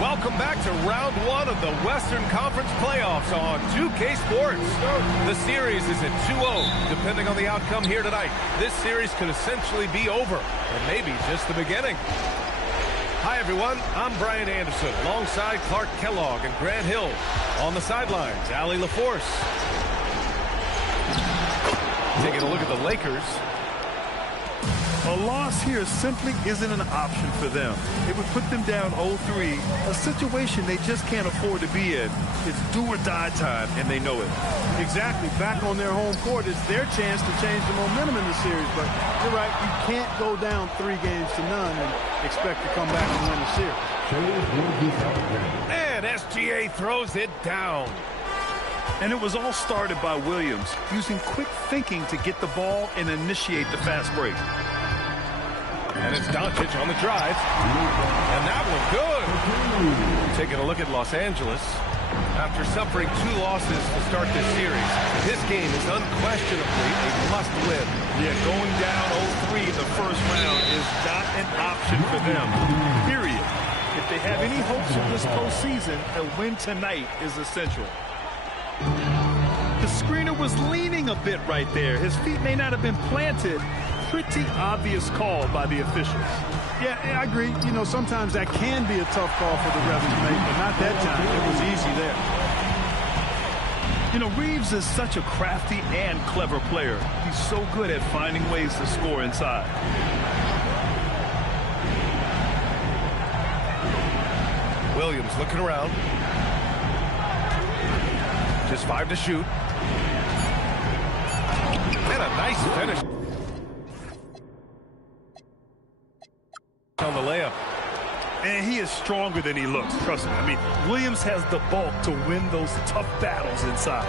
Welcome back to round one of the Western Conference playoffs on 2K Sports. The series is at 2-0. Depending on the outcome here tonight, this series could essentially be over, and maybe just the beginning. Hi, everyone. I'm Brian Anderson, alongside Clark Kellogg and Grant Hill. On the sidelines, Allie LaForce. Taking a look at the Lakers. A loss here simply isn't an option for them. It would put them down 0-3, a situation they just can't afford to be in. It's do or die time, and they know it. Exactly. Back on their home court, it's their chance to change the momentum in the series. But you're right, you can't go down 3 games to none and expect to come back and win the series. And SGA throws it down. And it was all started by Williams, using quick thinking to get the ball and initiate the fast break. And it's Doncic on the drive. And that one good. Taking a look at Los Angeles. After suffering 2 losses to start this series, this game is unquestionably a must-win. Yeah, going down 0-3 the first round is not an option for them, period. If they have any hopes of this postseason, a win tonight is essential. The screener was leaning a bit right there. His feet may not have been planted. Pretty obvious call by the officials. Yeah, I agree. You know, sometimes that can be a tough call for the refs to make, but not that time. It was easy there. You know, Reeves is such a crafty and clever player. He's so good at finding ways to score inside. Williams looking around. Just 5 to shoot. And a nice finish on the layup. And he is stronger than he looks, trust me. I mean, Williams has the bulk to win those tough battles inside.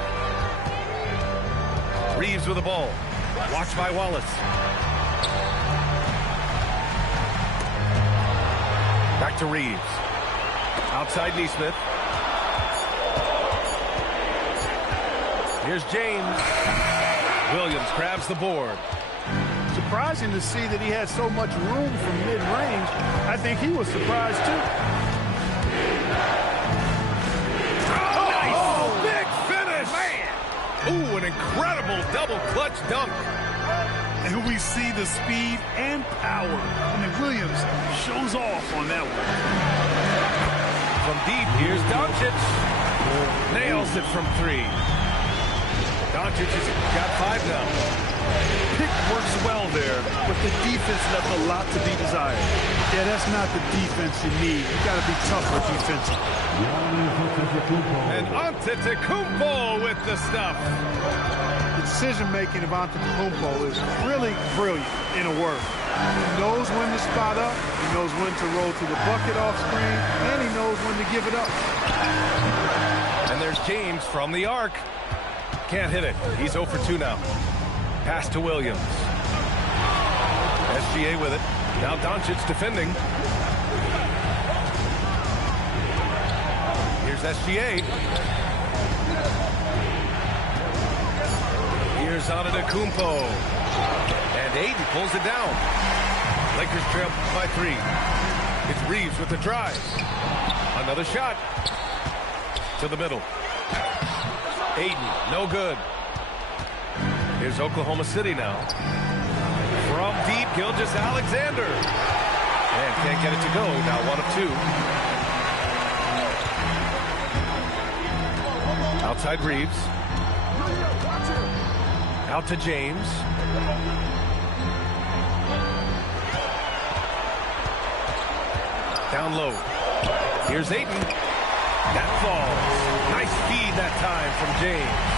Reeves with the ball. Watched by Wallace. Back to Reeves. Outside Neesmith. Here's James. Williams grabs the board. Surprising to see that he had so much room from mid-range. I think he was surprised, too. Nice! Big finish! Man! Ooh, an incredible double-clutch dunk. And we see the speed and power. I mean, Williams shows off on that one. From deep, here's Doncic. Nails it from 3. Doncic has got 5 now. Pick works well there, but the defense left a lot to be desired. Yeah, that's not the defense you need. You got to be tougher defensively. And Antetokounmpo with the stuff. The decision-making of Antetokounmpo is really brilliant, in a word. He knows when to spot up, he knows when to roll to the bucket off screen, and he knows when to give it up. And there's James from the arc. Can't hit it. He's 0 for 2 now. Pass to Williams. SGA with it. Now Doncic defending. Here's SGA. Here's Antetokounmpo. And Aiden pulls it down. Lakers trail by 3. It's Reeves with the drive. Another shot. To the middle. Aiden, no good. Here's Oklahoma City now. From deep, Gilgeous-Alexander. And can't get it to go. Now 1 of 2. Outside Reeves. Out to James. Down low. Here's Aiden. That falls. Nice feed that time from James.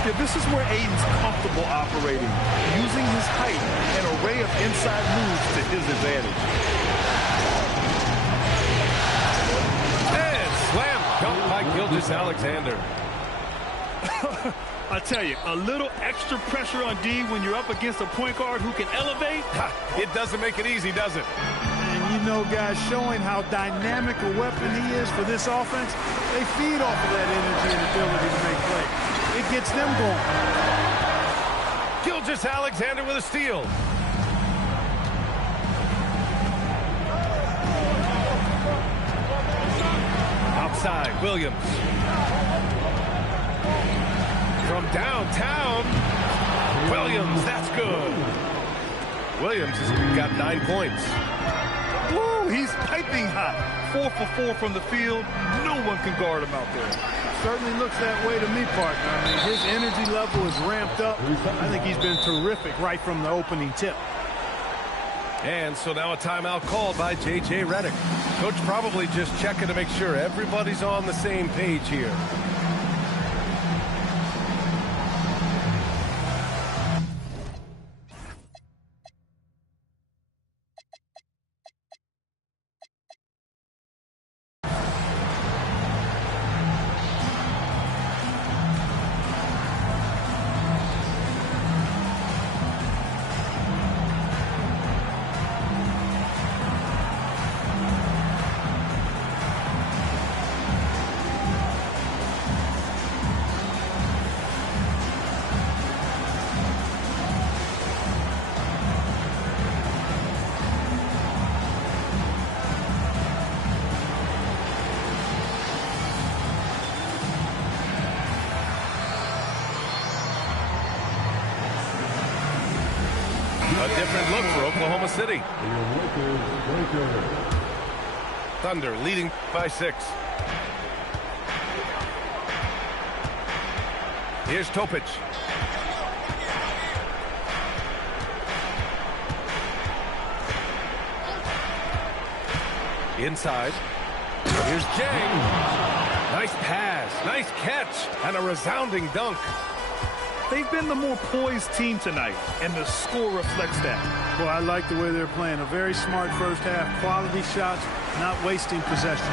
Yeah, this is where Aiden's comfortable operating, using his height and array of inside moves to his advantage. And slam dunk by Gilgeous-Alexander. I tell you, a little extra pressure on D when you're up against a point guard who can elevate. It doesn't make it easy, does it? And you know, guys, showing how dynamic a weapon he is for this offense, they feed off of that energy and ability to make plays. It gets them going. Gilgeous-Alexander with a steal. inside, Williams. From downtown, Williams, that's good. Williams has got 9 points. Woo, he's piping hot. 4 for 4 from the field. No one can guard him out there. Certainly looks that way to me, partner. I mean, his energy level is ramped up. I think he's been terrific right from the opening tip. And so now a timeout called by J.J. Redick. Coach probably just checking to make sure everybody's on the same page here. A different look for Oklahoma City. Thunder leading by 6. Here's Topic. Inside. Here's Jang. Nice pass, nice catch, and a resounding dunk. They've been the more poised team tonight, and the score reflects that. Well, I like the way they're playing. A very smart first half. Quality shots, not wasting possession.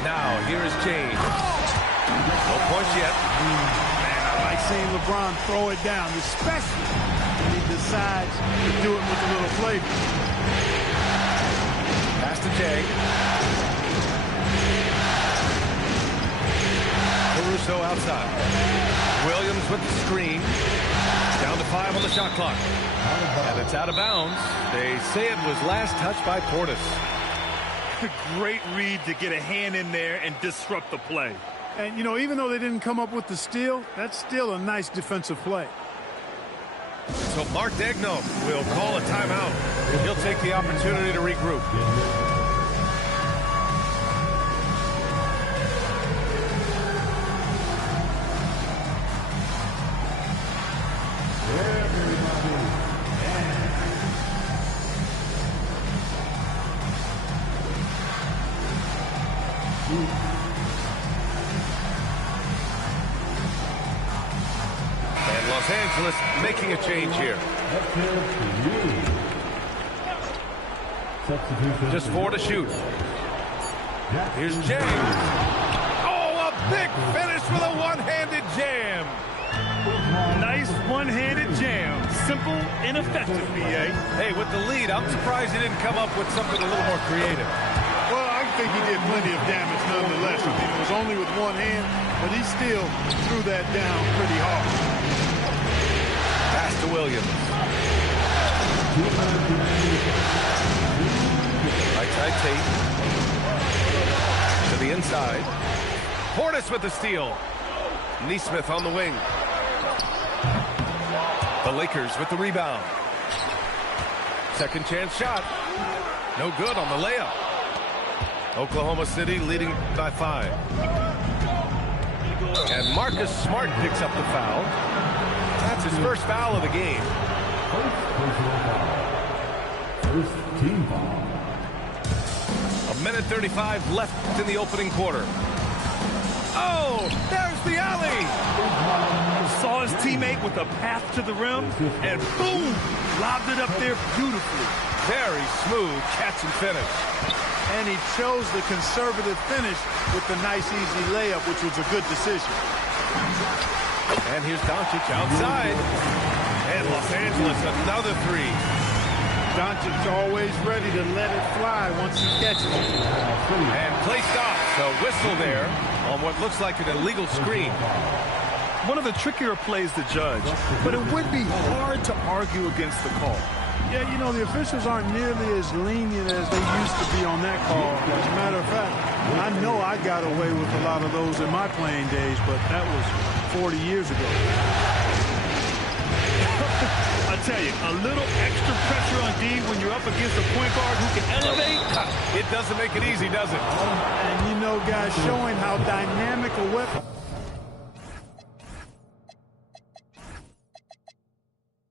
Now, here is James. No points yet. Man, I like seeing LeBron throw it down, especially when he decides to do it with a little flavor. Pass to Jay. Caruso outside. Williams with the screen. Down to 5 on the shot clock. And it's out of bounds. They say it was last touched by Portis. Great read to get a hand in there and disrupt the play. And, you know, even though they didn't come up with the steal, that's still a nice defensive play. So Mark Daigneault will call a timeout. He'll take the opportunity to regroup. And Los Angeles making a change here. Just 4 to shoot. Here's James. Oh, a big finish with a one-handed jam. Nice one-handed jam. Simple and effective, B.A. Hey, with the lead, I'm surprised he didn't come up with something a little more creative. Well, I think he did plenty of damage nonetheless. I mean, it was only with one hand, but he still threw that down pretty hard. Pass to Williams. Right-side Tate. To the inside. Portis with the steal. Nesmith on the wing. The Lakers with the rebound. Second chance shot. No good on the layup. Oklahoma City leading by 5. And Marcus Smart picks up the foul. That's his first foul of the game. First team foul. 1:35 left in the opening quarter. Oh, there's the alley. Saw his teammate with a path to the rim, and boom, lobbed it up there beautifully. Very smooth catch and finish. And he chose the conservative finish with the nice, easy layup, which was a good decision. And here's Doncic outside. And Los Angeles, another 3. Doncic always ready to let it fly once he catches it. And play stops. So whistle there on what looks like an illegal screen. One of the trickier plays to judge, but it would be hard to argue against the call. Yeah, you know, the officials aren't nearly as lenient as they used to be on that call. As a matter of fact, I know I got away with a lot of those in my playing days, but that was 40 years ago. I tell you, a little extra pressure on D when you're up against a point guard who can elevate. It doesn't make it easy, does it? And you know, guys, showing how dynamic a weapon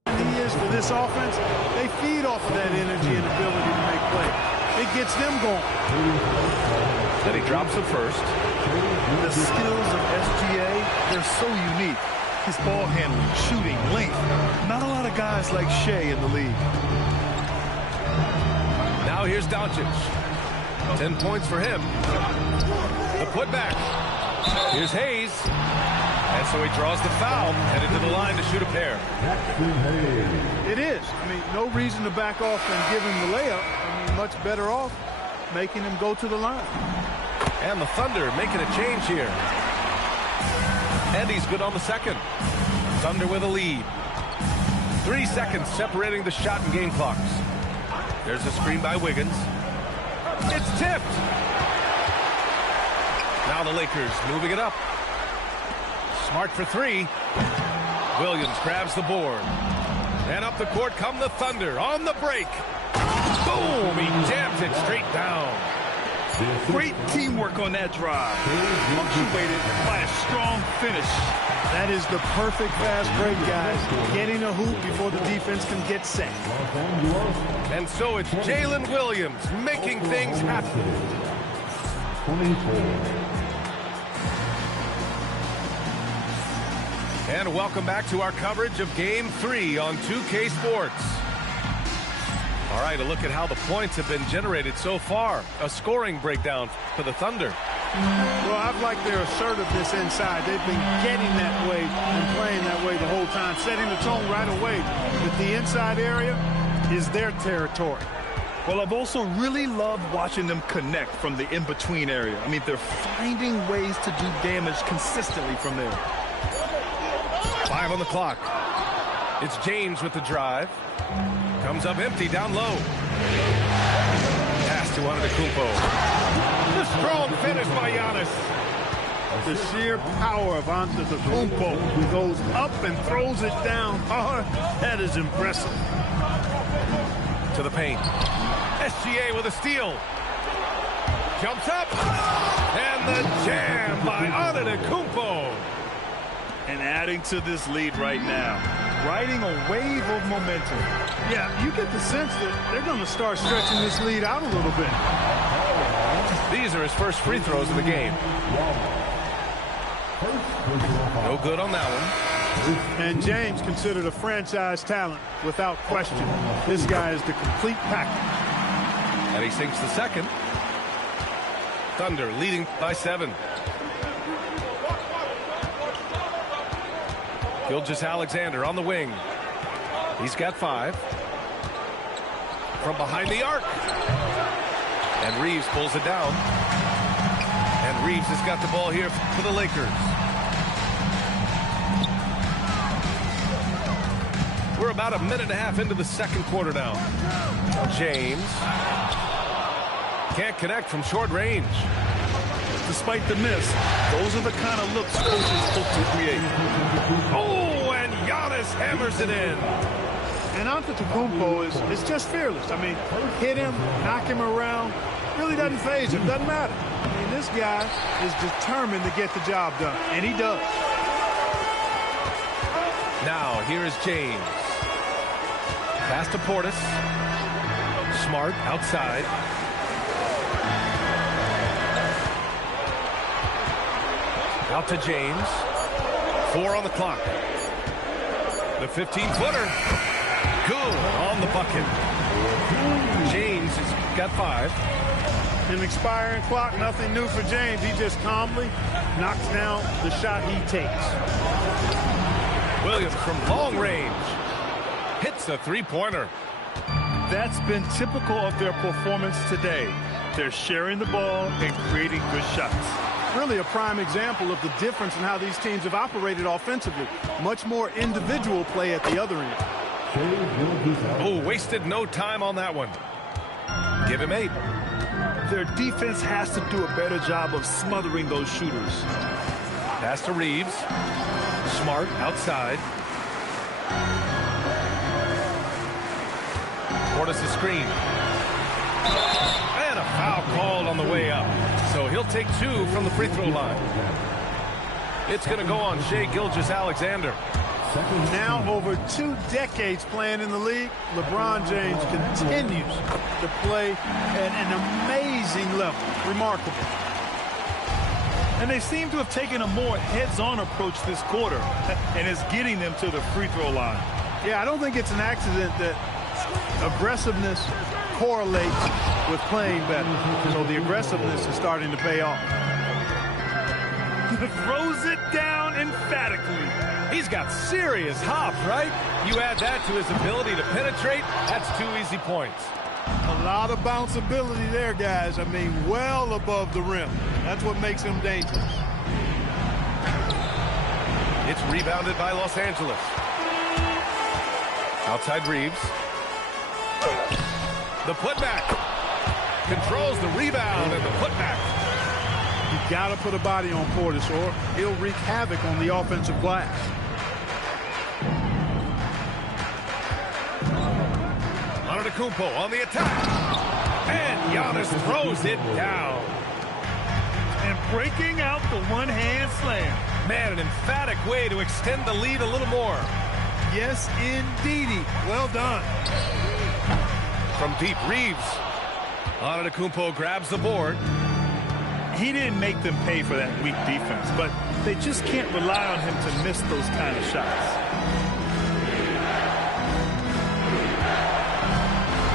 he is for this offense, they feed off of that energy and ability to make plays. It gets them going. Then he drops it first. The skills of SGA, they're so unique. His ball handling, shooting, length. Not a lot of guys like Shea in the league. Now here's Doncic. 10 points for him. The putback. Here's Hayes. And so he draws the foul, headed to the line to shoot a pair. It is. I mean, no reason to back off and give him the layup. I mean, much better off making him go to the line. And the Thunder making a change here. And he's good on the second. Thunder with a lead. 3 seconds separating the shot and game clocks. There's a screen by Wiggins. It's tipped. Now the Lakers moving it up. Smart for three. Williams grabs the board. And up the court come the Thunder on the break. Boom! He jams it straight down. Great teamwork on that drive. Punctuated by a strong finish. That is the perfect fast break, guys. Getting a hoop before the defense can get set. And so it's Jalen Williams making things happen. 24. And welcome back to our coverage of Game 3 on 2K Sports. All right, a look at how the points have been generated so far. A scoring breakdown for the Thunder. Well, I've liked their assertiveness inside. They've been getting that way and playing that way the whole time, setting the tone right away that the inside area is their territory. Well, I've also really loved watching them connect from the in-between area. I mean, they're finding ways to do damage consistently from there. 5 on the clock. It's James with the drive. Comes up empty down low. Pass to Antetokounmpo. The strong finish by Giannis. The sheer power of Antetokounmpo, who goes up and throws it down hard. That is impressive. To the paint. SGA with a steal. Jumps up. And the jam by Antetokounmpo. And adding to this lead right now. Riding a wave of momentum. Yeah, you get the sense that they're going to start stretching this lead out a little bit. These are his first free throws of the game. No good on that one. And James considered a franchise talent without question. This guy is the complete package. And he sinks the second. Thunder leading by 7. Gilgeous-Alexander on the wing. He's got 5. From behind the arc. And Reeves pulls it down. And Reeves has got the ball here for the Lakers. We're about a minute and a half into the second quarter now. James. Can't connect from short range. Despite the miss, those are the kind of looks coaches hope to create. Oh, and Giannis hammers it in. And Antetokounmpo is just fearless. I mean, hit him, knock him around, really doesn't faze him, doesn't matter. I mean, this guy is determined to get the job done, and he does. Now, here is James. Pass to Portis. Smart outside. Out to James. 4 on the clock. The 15-footer. Good on the bucket. James has got 5. An expiring clock, nothing new for James. He just calmly knocks down the shot he takes. Williams from long range. Hits a three-pointer. That's been typical of their performance today. They're sharing the ball and creating good shots. Really a prime example of the difference in how these teams have operated offensively. Much more individual play at the other end. Oh, wasted no time on that one. Give him 8. Their defense has to do a better job of smothering those shooters. Pass to Reeves. Smart outside. Portis a screen. And a foul called on the way up. So he'll take 2 from the free throw line. It's going to go on Shai Gilgeous-Alexander. Now over 2 decades playing in the league, LeBron James continues to play at an amazing level. Remarkable. And they seem to have taken a more heads-on approach this quarter, and it's getting them to the free throw line. Yeah, I don't think it's an accident that aggressiveness correlates with playing better. So the aggressiveness is starting to pay off. Throws it down emphatically. He's got serious hop, right? You add that to his ability to penetrate, that's 2 easy points. A lot of bounceability there, guys. I mean, well above the rim. That's what makes him dangerous. It's rebounded by Los Angeles. Outside Reeves. The putback. Controls the rebound and the putback. You got to put a body on Portis or he'll wreak havoc on the offensive glass. Antetokounmpo on the attack. And Giannis throws it down. And breaking out the one-hand slam. Man, an emphatic way to extend the lead a little more. Yes, indeedy. Well done. From deep, Reeves. Antetokounmpo grabs the board. He didn't make them pay for that weak defense, but they just can't rely on him to miss those kind of shots.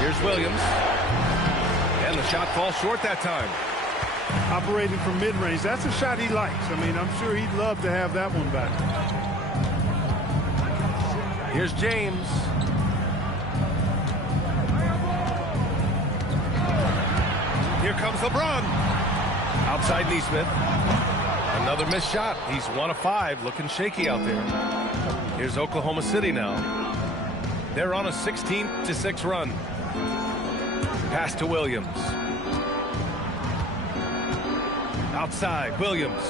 Here's Williams. And the shot falls short that time. Operating from mid-range, that's a shot he likes. I mean, I'm sure he'd love to have that one back. Here's James. Here comes LeBron. Outside Neesmith. Another missed shot. He's 1 of 5, looking shaky out there. Here's Oklahoma City now. They're on a 16-6 run. Pass to Williams. Outside, Williams.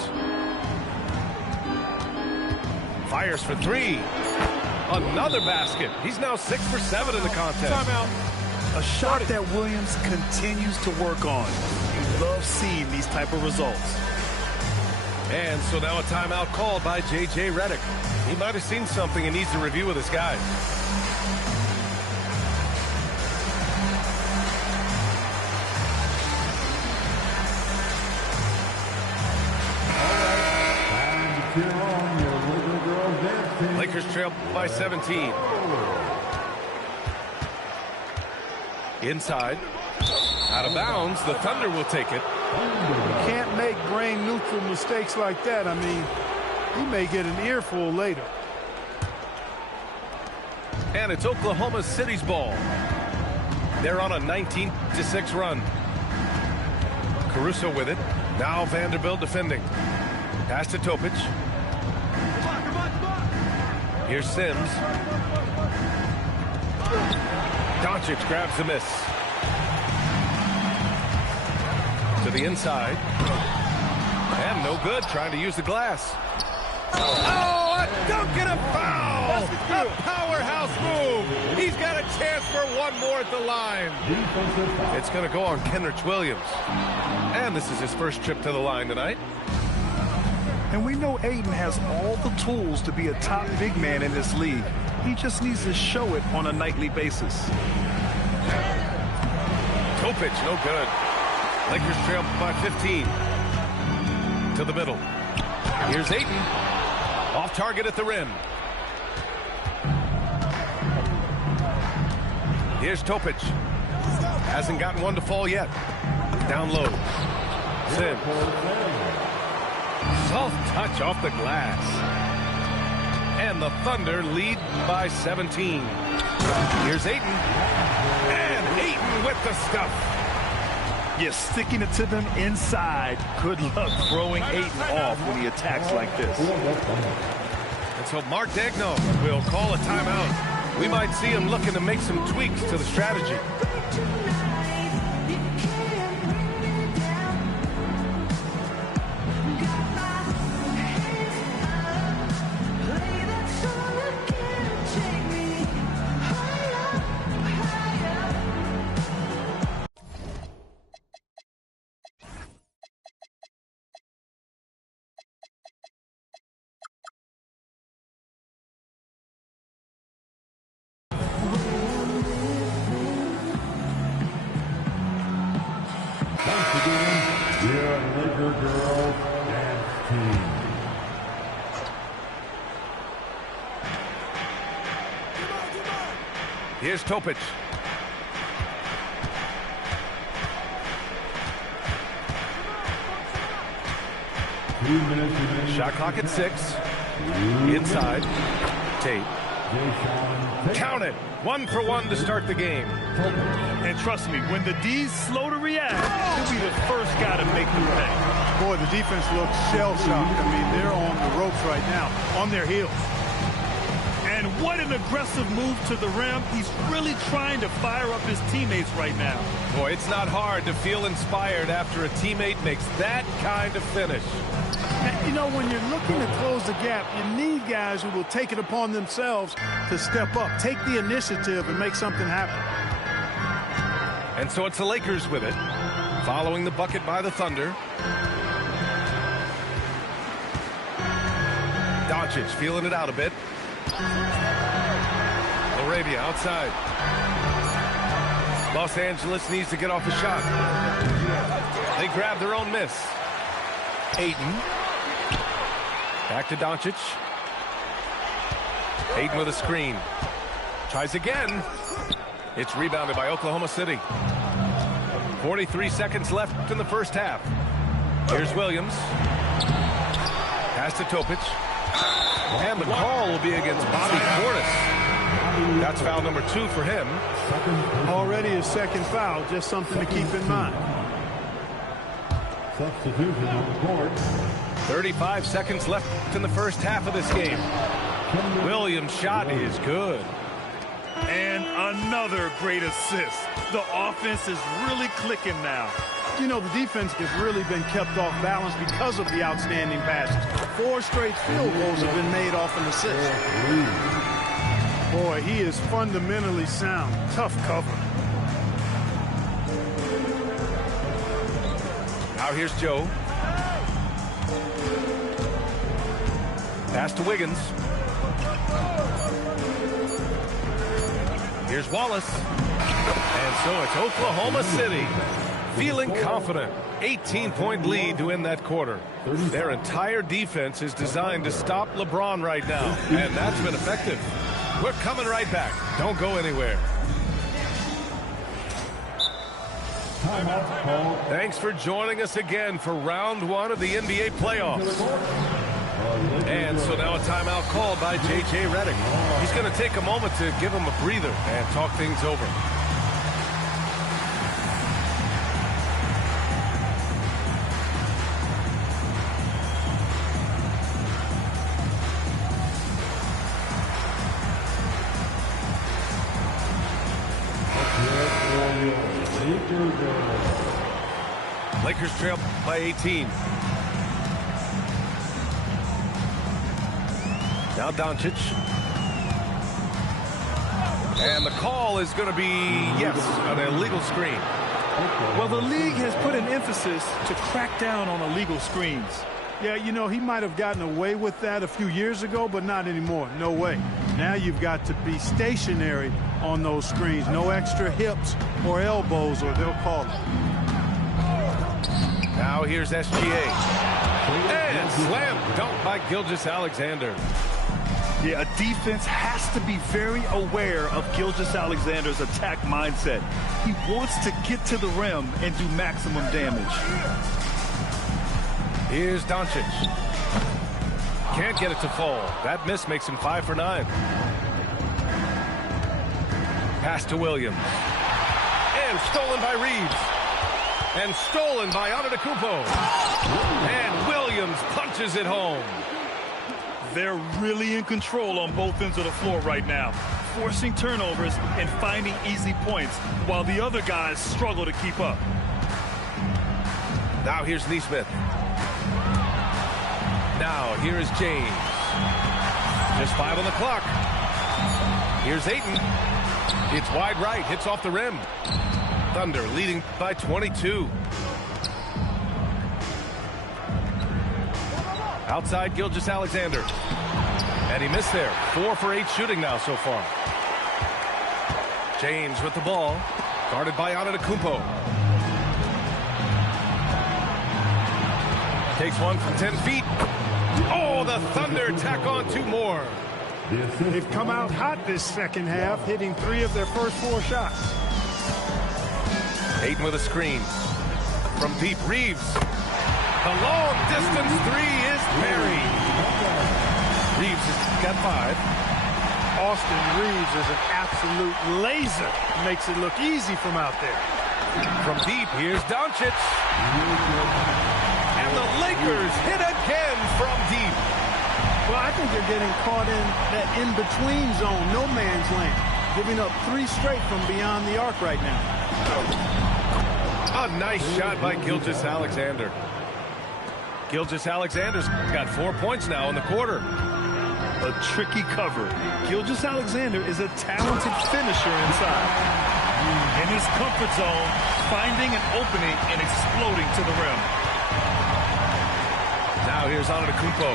Fires for 3. Another basket. He's now 6 for 7 in the contest. Timeout. A shot that Williams continues to work on. You love seeing these type of results. And so now a timeout called by J.J. Redick. He might have seen something and needs to review with his guys. Lakers trail by 17. Inside. Out of bounds. The Thunder will take it. You can't make brain-neutral mistakes like that. I mean, you may get an earful later. And it's Oklahoma City's ball. They're on a 19-6 run. Caruso with it. Now Vanderbilt defending. Pass to Topic. Here's Sims. Doncic grabs the miss. To the inside. And no good, trying to use the glass. Oh, a dunk and a foul! A powerhouse move! He's got a chance for one more at the line. It's going to go on Kenrich Williams. And this is his first trip to the line tonight. And we know Ayton has all the tools to be a top big man in this league. He just needs to show it on a nightly basis. Topic, no good. Lakers trail by 15. To the middle. Here's Ayton. Off target at the rim. Here's Topic. Hasn't gotten one to fall yet. Down low. Sims. Soft touch off the glass. And the Thunder lead by 17. Here's Ayton. And Ayton with the stuff. You're sticking it to them inside. Good luck throwing Ayton off when he attacks like this. And so Mark Daigneault will call a timeout. We might see him looking to make some tweaks to the strategy. Here's Topic. Shot clock at 6. Inside. Tate. Count it. 1 for 1 to start the game. And trust me, when the D's slow to react, he'll be the first guy to make the pay. Boy, the defense looks shell-shocked. I mean, they're on the ropes right now, on their heels. And what an aggressive move to the rim. He's really trying to fire up his teammates right now. Boy, it's not hard to feel inspired after a teammate makes that kind of finish. And, you know, when you're looking to close the gap, you need guys who will take it upon themselves to step up, take the initiative, and make something happen. And so it's the Lakers with it, following the bucket by the Thunder. Doncic feeling it out a bit. Arabia outside. Los Angeles needs to get off a shot. They grab their own miss. Ayton. Back to Doncic. Ayton with a screen. Tries again. It's rebounded by Oklahoma City. 43 seconds left in the first half. Here's Williams. Pass to Topic. And the call will be against Bobby Portis. That's foul number 2 for him. Already his second foul, just something to keep in mind. Substitution on the court. 35 seconds left in the first half of this game. Williams' shot is good. And another great assist. The offense is really clicking now. You know, the defense has really been kept off balance because of the outstanding passes. 4 straight field goals have been made off an assist. Boy, he is fundamentally sound. Tough cover. Now here's Joe. Pass to Wiggins. Here's Wallace. And so it's Oklahoma City feeling confident. 18-point lead to end that quarter. Their entire defense is designed to stop LeBron right now, and that's been effective. We're coming right back. Don't go anywhere. Thanks for joining us again for round 1 of the NBA playoffs. And so now a timeout called by J.J. Redick. He's going to take a moment to give him a breather and talk things over. Lakers trail by 18. Now Doncic. And the call is going to be, yes, an illegal screen. Well, the league has put an emphasis to crack down on illegal screens. Yeah, you know, he might have gotten away with that a few years ago, but not anymore. No way. Now you've got to be stationary on those screens. No extra hips or elbows, or they'll call it. Now here's SGA. And slam dunk by Gilgeous-Alexander. Yeah, a defense has to be very aware of Gilgeous-Alexander's attack mindset. He wants to get to the rim and do maximum damage. Here's Doncic. Can't get it to fall. That miss makes him 5 for 9. Pass to Williams. And stolen by Reeves. And stolen by Antetokounmpo. And Williams punches it home. They're really in control on both ends of the floor right now, forcing turnovers and finding easy points while the other guys struggle to keep up. Now here's Neesmith. Now here is James. Just 5 on the clock. Here's Ayton. It's wide right, hits off the rim. Thunder leading by 22. Outside Gilgeous-Alexander. And he missed there. 4 for 8 shooting now so far. James with the ball. Guarded by Antetokounmpo. Takes one from 10 feet. Oh, the Thunder tack on 2 more. They've come out hot this second half, hitting 3 of their first 4 shots. Ayton with a screen. From deep, Reeves. The long distance 3 is buried. Reeves has got 5. Austin Reeves is an absolute laser. Makes it look easy from out there. From deep, here's Doncic. And the Lakers hit again from deep. Well, I think they're getting caught in that in-between zone, no man's land, giving up 3 straight from beyond the arc right now. A nice shot by Gilgeous-Alexander. Gilgeous-Alexander's got 4 points now in the quarter. A tricky cover. Gilgeous-Alexander is a talented finisher inside. In his comfort zone, finding an opening and exploding to the rim. Now here's Antetokounmpo.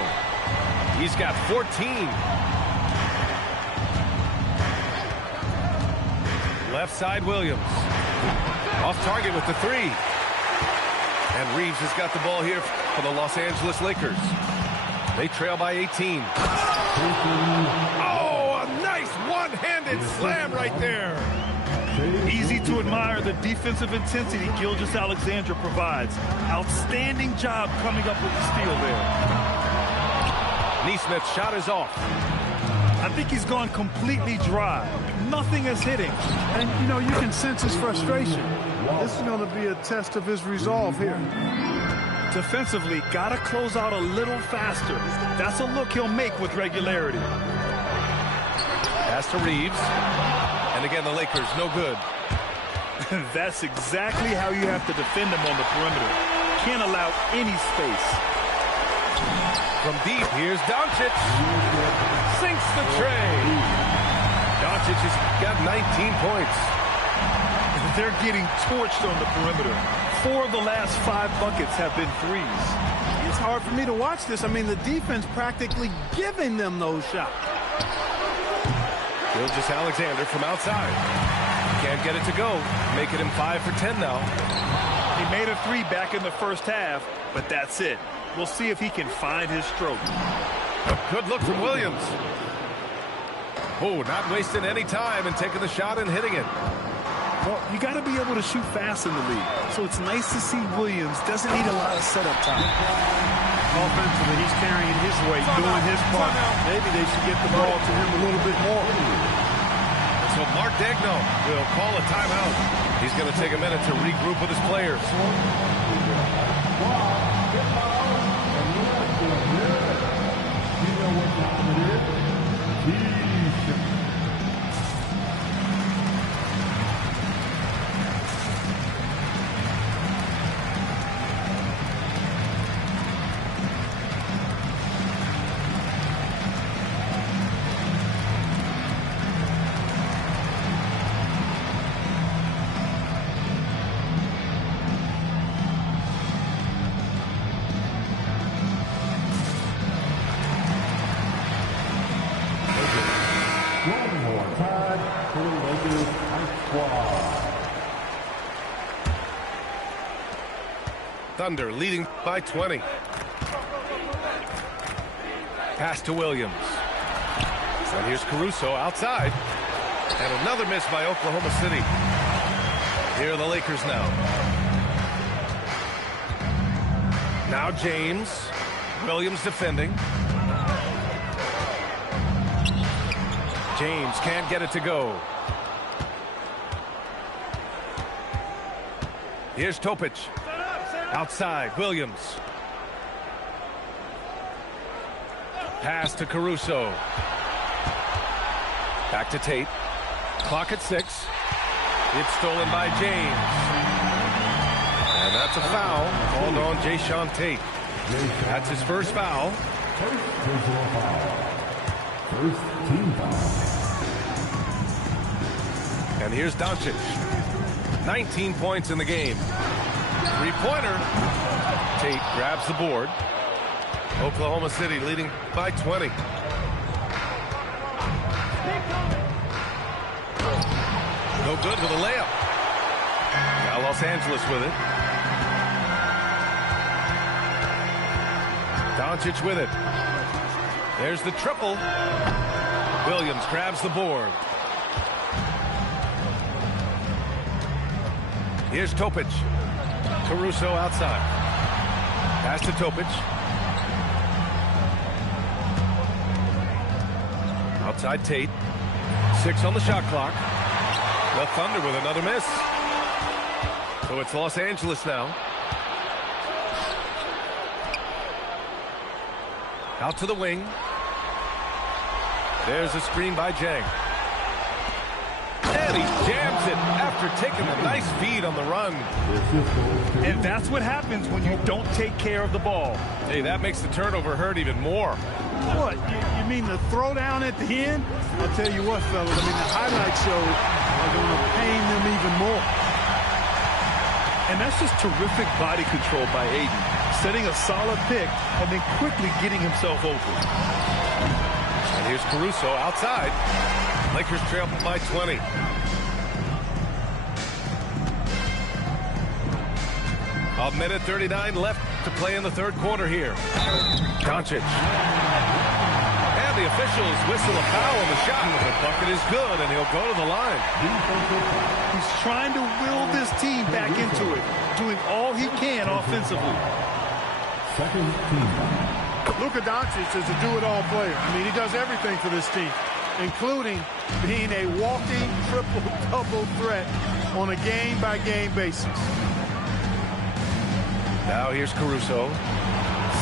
He's got 14. Left side, Williams. Off target with the 3. And Reeves has got the ball here for the Los Angeles Lakers. They trail by 18. Oh, a nice one-handed slam right there. Easy to admire the defensive intensity Gilgeous-Alexander provides. Outstanding job coming up with the steal there. Neesmith's shot is off. I think he's gone completely dry. Nothing is hitting. And, you know, you can sense his frustration. This is going to be a test of his resolve here. Defensively, got to close out a little faster. That's a look he'll make with regularity. Pass to Reeves. And again, the Lakers, no good. That's exactly how you have to defend them on the perimeter. Can't allow any space. From deep, here's Doncic. Sinks the tray. Doncic has got 19 points. They're getting torched on the perimeter. 4 of the last 5 buckets have been threes. It's hard for me to watch this. I mean, the defense practically giving them those shots. Gilgeous-Alexander from outside. Can't get it to go. Making him 5 for 10 now. He made a 3 back in the first half, but that's it. We'll see if he can find his stroke. A good look from Williams. Oh, not wasting any time and taking the shot and hitting it. Well, you got to be able to shoot fast in the league. So it's nice to see Williams doesn't need a lot of setup time. Offensively, he's carrying his weight, doing his part. Maybe they should get the ball to him a little bit more. So Mark Daigneault will call a timeout. He's going to take a minute to regroup with his players. Thunder leading by 20. Pass to Williams. And here's Caruso outside. And another miss by Oklahoma City. Here are the Lakers now. Now James. Williams defending. James can't get it to go. Here's Topic. Outside, Williams. Pass to Caruso. Back to Tate. Clock at 6. It's stolen by James. And that's a foul called on Jayshawn Tate. That's his first foul. First team foul. And here's Doncic. 19 points in the game. Three-pointer. Tate grabs the board. Oklahoma City leading by 20. No good with a layup. Now Los Angeles with it. Doncic with it. There's the triple. Williams grabs the board. Here's Topic. Caruso outside. Pass to Topic. Outside Tate. 6 on the shot clock. The Thunder with another miss. So it's Los Angeles now. Out to the wing. There's a screen by Jang. And he jams it after taking a nice feed on the run. And that's what happens when you don't take care of the ball. Hey, that makes the turnover hurt even more. What? You mean the throwdown at the end? I'll tell you what, fellas. I mean, the highlight shows are going to pain them even more. And that's just terrific body control by Aiden. Setting a solid pick and then quickly getting himself open. And here's Caruso outside. Lakers trail by 20. A minute 39 left to play in the third quarter here. Doncic. And the officials whistle a foul on the shot. The bucket is good, and he'll go to the line. He's trying to will this team back into it, doing all he can offensively. Second team foul. Luka Doncic is a do-it-all player. I mean, he does everything for this team, including being a walking triple-double threat on a game-by-game basis. Now here's Caruso.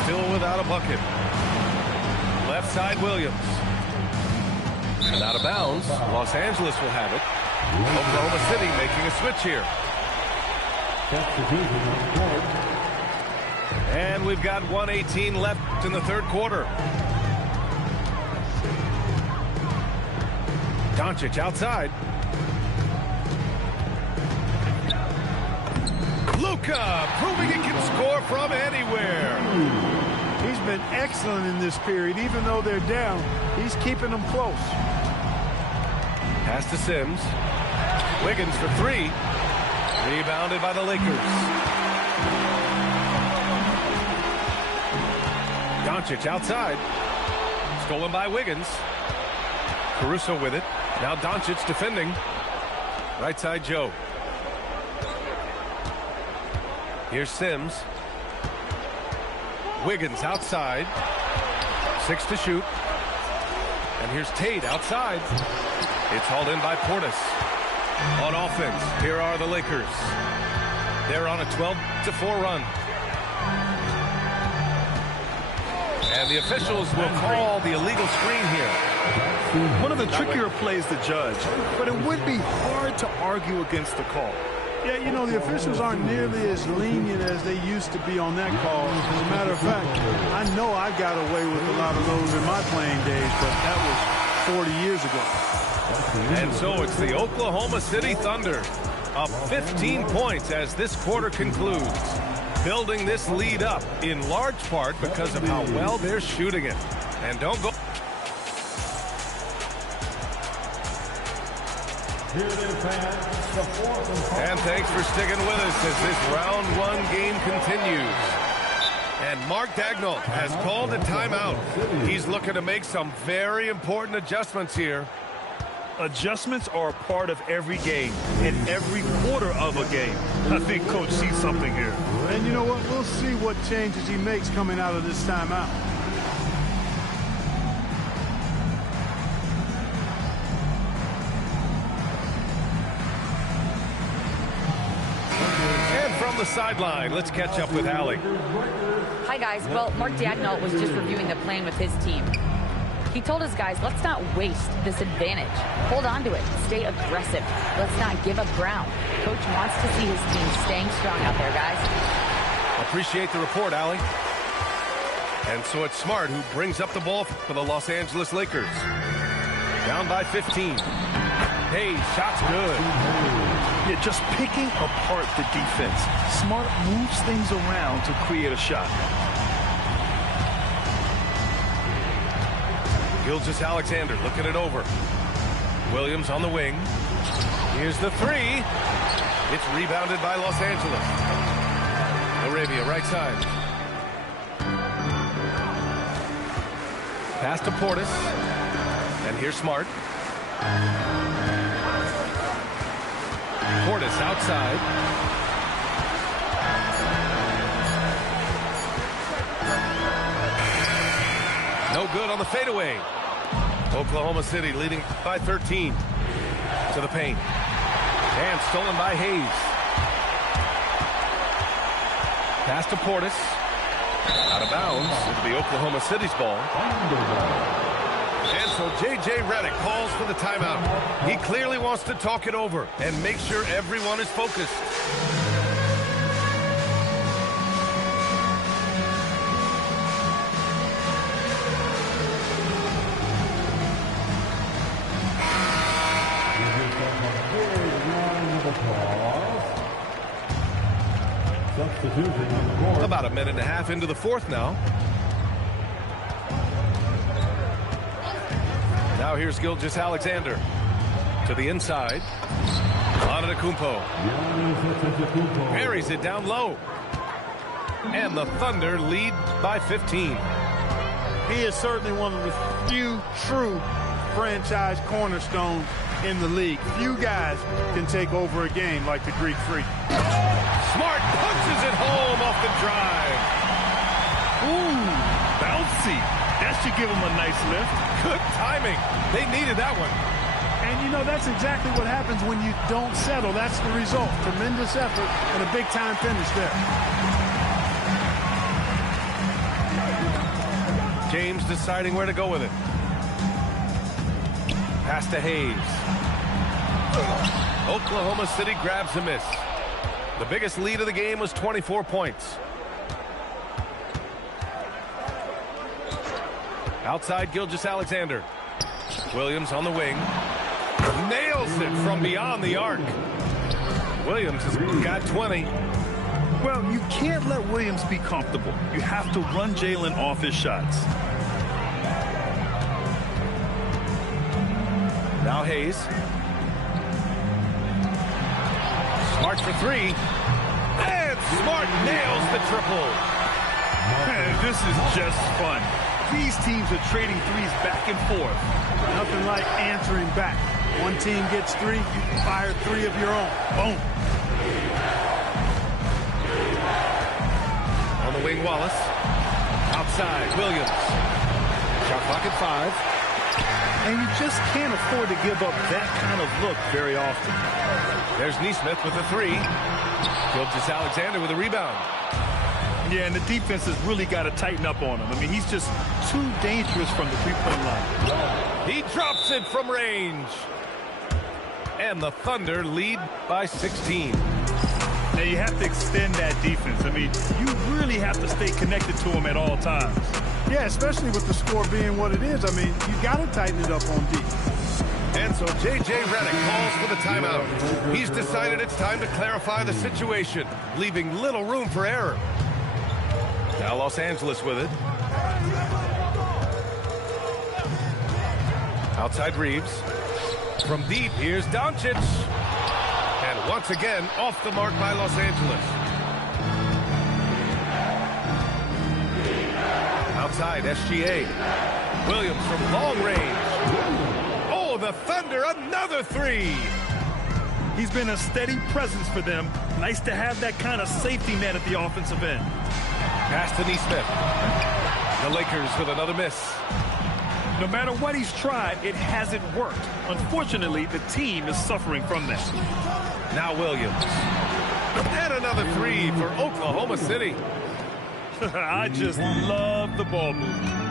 Still without a bucket. Left side Williams. And out of bounds. Los Angeles will have it. Oklahoma City making a switch here. And we've got 1:18 left in the third quarter. Doncic outside. Luka proving he can score from anywhere. He's been excellent in this period. Even though they're down, he's keeping them close. Pass to Sims. Wiggins for 3. Rebounded by the Lakers. Doncic outside. Stolen by Wiggins. Caruso with it. Now Doncic defending. Right side Joe. Here's Sims. Wiggins outside. 6 to shoot. And here's Tate outside. It's hauled in by Portis. On offense, here are the Lakers. They're on a 12-4 run. And the officials will call the illegal screen here. One of the trickier plays to judge, but it would be hard to argue against the call. Yeah, you know, the officials aren't nearly as lenient as they used to be on that call. As a matter of fact, I know I got away with a lot of those in my playing days, but that was 40 years ago. And so it's the Oklahoma City Thunder up 15 points as this quarter concludes, building this lead up in large part because of how well they're shooting it. And don't go. And thanks for sticking with us as this round 1 game continues. And Mark Daigneault has called a timeout. He's looking to make some very important adjustments here. Adjustments are a part of every game and every quarter of a game. I think Coach sees something here. And you know what? We'll see what changes he makes coming out of this timeout. And from the sideline, let's catch up with Allie. Hi, guys. Well, Mark Daigneault was just reviewing the plan with his team. He told his guys, let's not waste this advantage. Hold on to it. Stay aggressive. Let's not give up ground. Coach wants to see his team staying strong out there, guys. Appreciate the report, Allie. And so it's Smart who brings up the ball for the Los Angeles Lakers. Down by 15. Hey, shot's good. Yeah, just picking apart the defense. Smart moves things around to create a shot. Gilgeous-Alexander looking it over. Williams on the wing. Here's the three. It's rebounded by Los Angeles. Arabia, right side. Pass to Portis. And here's Smart. Portis outside. No good on the fadeaway. Oklahoma City leading by 13 to the paint. And stolen by Hayes. Pass to Portis. Out of bounds. It'll be Oklahoma City's ball. And so J.J. Redick calls for the timeout. He clearly wants to talk it over and make sure everyone is focused. About a minute and a half into the fourth now. Now here's Gilgeous-Alexander to the inside. Antetokounmpo buries it down low. And the Thunder lead by 15. He is certainly one of the few true franchise cornerstones in the league. Few guys can take over a game like the Greek Freak. Smart punches it home off the drive. Ooh, bouncy. That should give him a nice lift. Good timing. They needed that one. And, you know, that's exactly what happens when you don't settle. That's the result. Tremendous effort and a big-time finish there. James deciding where to go with it. Pass to Hayes. Oklahoma City grabs a miss. The biggest lead of the game was 24 points. Outside Gilgeous-Alexander. Williams on the wing. Nails it from beyond the arc. Williams has got 20. Well, you can't let Williams be comfortable. You have to run Jalen off his shots. Now Hayes. Smart for three. And Smart nails the triple. Man, this is just fun. These teams are trading threes back and forth. Nothing like answering back. One team gets three, you can fire three of your own. Boom. On the wing, Wallace. Outside, Williams. Shot clock at 5. And you just can't afford to give up that kind of look very often. There's Neesmith with a three. Gilgeous-Alexander with a rebound. Yeah, and the defense has really got to tighten up on him. I mean, he's just too dangerous from the three-point line. He drops it from range. And the Thunder lead by 16. Now, you have to extend that defense. I mean, you really have to stay connected to him at all times. Yeah, especially with the score being what it is. I mean, you got to tighten it up on D. And so J.J. Redick calls for the timeout. He's decided it's time to clarify the situation, leaving little room for error. Now Los Angeles with it. Outside Reeves. From deep, here's Doncic. And once again, off the mark by Los Angeles. Outside, SGA. Williams from long range. Oh, the Thunder, another three. He's been a steady presence for them. Nice to have that kind of safety net at the offensive end. Pass to Neesmith. The Lakers with another miss. No matter what he's tried, it hasn't worked. Unfortunately, the team is suffering from that. Now Williams. And another three for Oklahoma City. I just love the ball movement.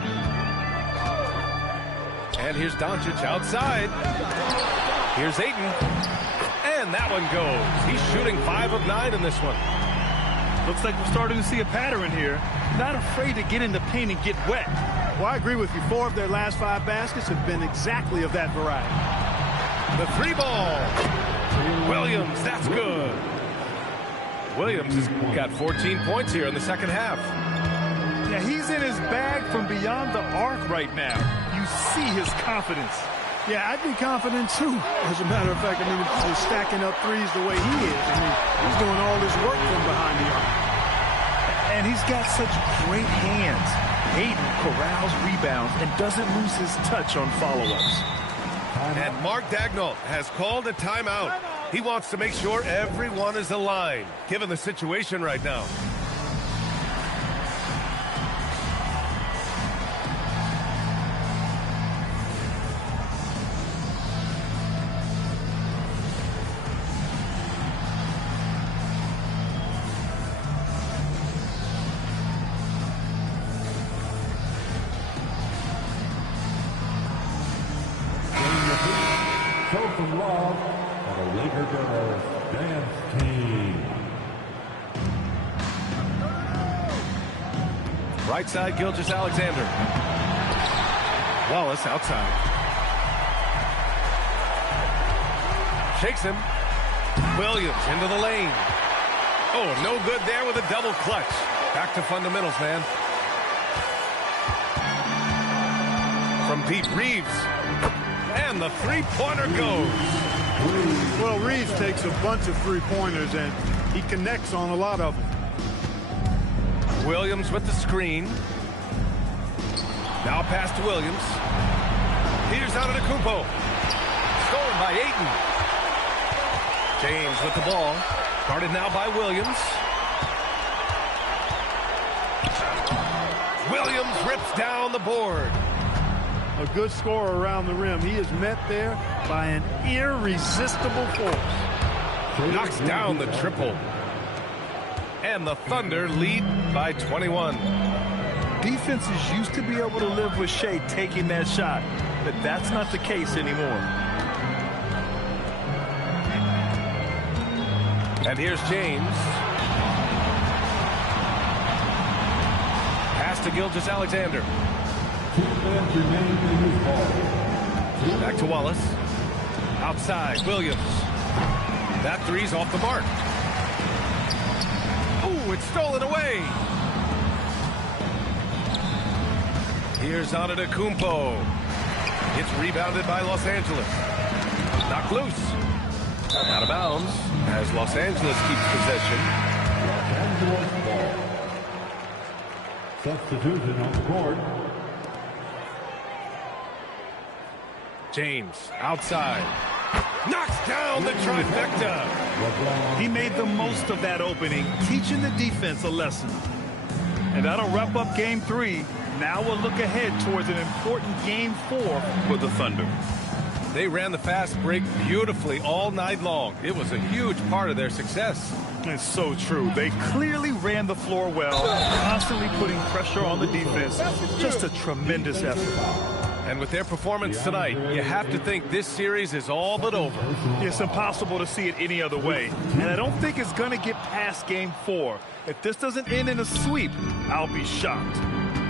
And here's Doncic outside. Here's Ayton. And that one goes. He's shooting 5 of 9 in this one. Looks like we're starting to see a pattern here. Not afraid to get in the paint and get wet. Well, I agree with you. 4 of their last 5 baskets have been exactly of that variety. The 3 ball. Williams, that's good. Williams has got 14 points here in the second half. Yeah, he's in his bag from beyond the arc right now. You see his confidence. Yeah, I'd be confident too. As a matter of fact, I mean, he's stacking up threes the way he is. I mean, he's doing all this work from behind the arc. And he's got such great hands. Ayton corrals rebounds and doesn't lose his touch on follow-ups. And Mark Daigneault has called a timeout. He wants to make sure everyone is aligned, given the situation right now. Show some love for the Laker Girls Dance Team. Right side, Gilgeous-Alexander. Wallace outside. Shakes him. Williams into the lane. Oh, no good there with a double clutch. Back to fundamentals, man. From deep, Reeves. And the three-pointer goes. Well, Reeves takes a bunch of three-pointers, and he connects on a lot of them. Williams with the screen. Now pass to Williams. Here's Antetokounmpo. Stolen by Ayton. James with the ball. Guarded now by Williams. Williams rips down the board. A good scorer around the rim. He is met there by an irresistible force. Knocks down the triple. And the Thunder lead by 21. Defenses used to be able to live with Shea taking that shot, but that's not the case anymore. And here's James. Pass to Gilgeous-Alexander. Back to Wallace. Outside, Williams. That three's off the mark. Ooh, it's stolen away. Here's Antetokounmpo. It's rebounded by Los Angeles. Knocked loose. Out of bounds as Los Angeles keeps possession. Los Angeles ball. Substitution on the court. James outside. Knocks down the trifecta. He made the most of that opening, teaching the defense a lesson. And that'll wrap up Game 3. Now we'll look ahead towards an important Game 4 for the Thunder. They ran the fast break beautifully all night long. It was a huge part of their success. It's so true. They clearly ran the floor well, constantly putting pressure on the defense. Just a tremendous effort. And with their performance tonight, you have to think this series is all but over. It's impossible to see it any other way. And I don't think it's going to get past Game 4. If this doesn't end in a sweep, I'll be shocked.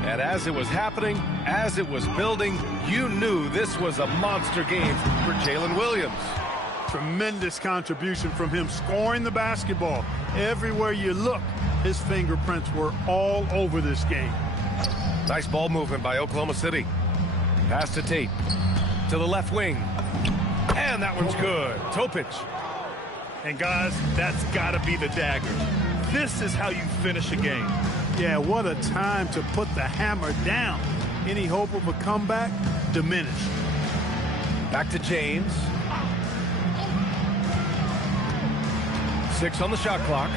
And as it was happening, as it was building, you knew this was a monster game for Jalen Williams. Tremendous contribution from him scoring the basketball. Everywhere you look, his fingerprints were all over this game. Nice ball movement by Oklahoma City. Pass to Tate. To the left wing. And that one's good. Topic. And guys, that's got to be the dagger. This is how you finish a game. Yeah, what a time to put the hammer down. Any hope of a comeback diminished. Back to James. 6 on the shot clock.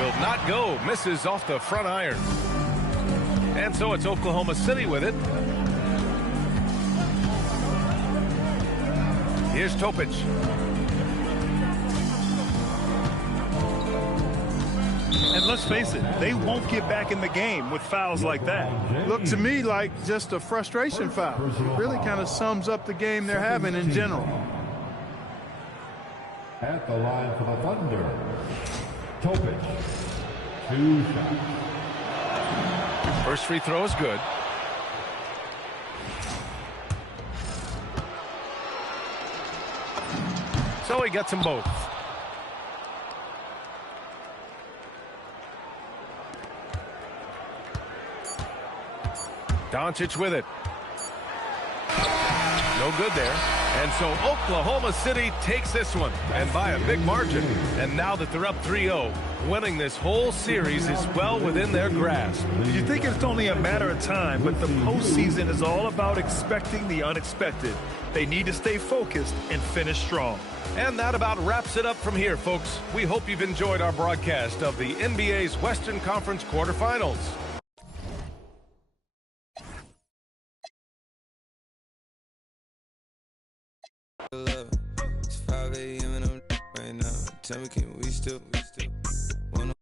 Will not go. Misses off the front iron. And so it's Oklahoma City with it. Here's Topic. And And let's face it, they won't get back in the game with fouls like that. Look to me like just a frustration foul. It really kind of sums up the game they're having in general. At the line for the Thunder, Topic, 2 shots. First free throw is good. So he gets them both. Doncic with it. No good there. And so Oklahoma City takes this one, and by a big margin. And now that they're up 3-0, winning this whole series is well within their grasp. You think it's only a matter of time, but the postseason is all about expecting the unexpected. They need to stay focused and finish strong. And that about wraps it up from here, folks. We hope you've enjoyed our broadcast of the NBA's Western Conference quarterfinals. It's 5 a.m. and I'm right now. Tell me, can we still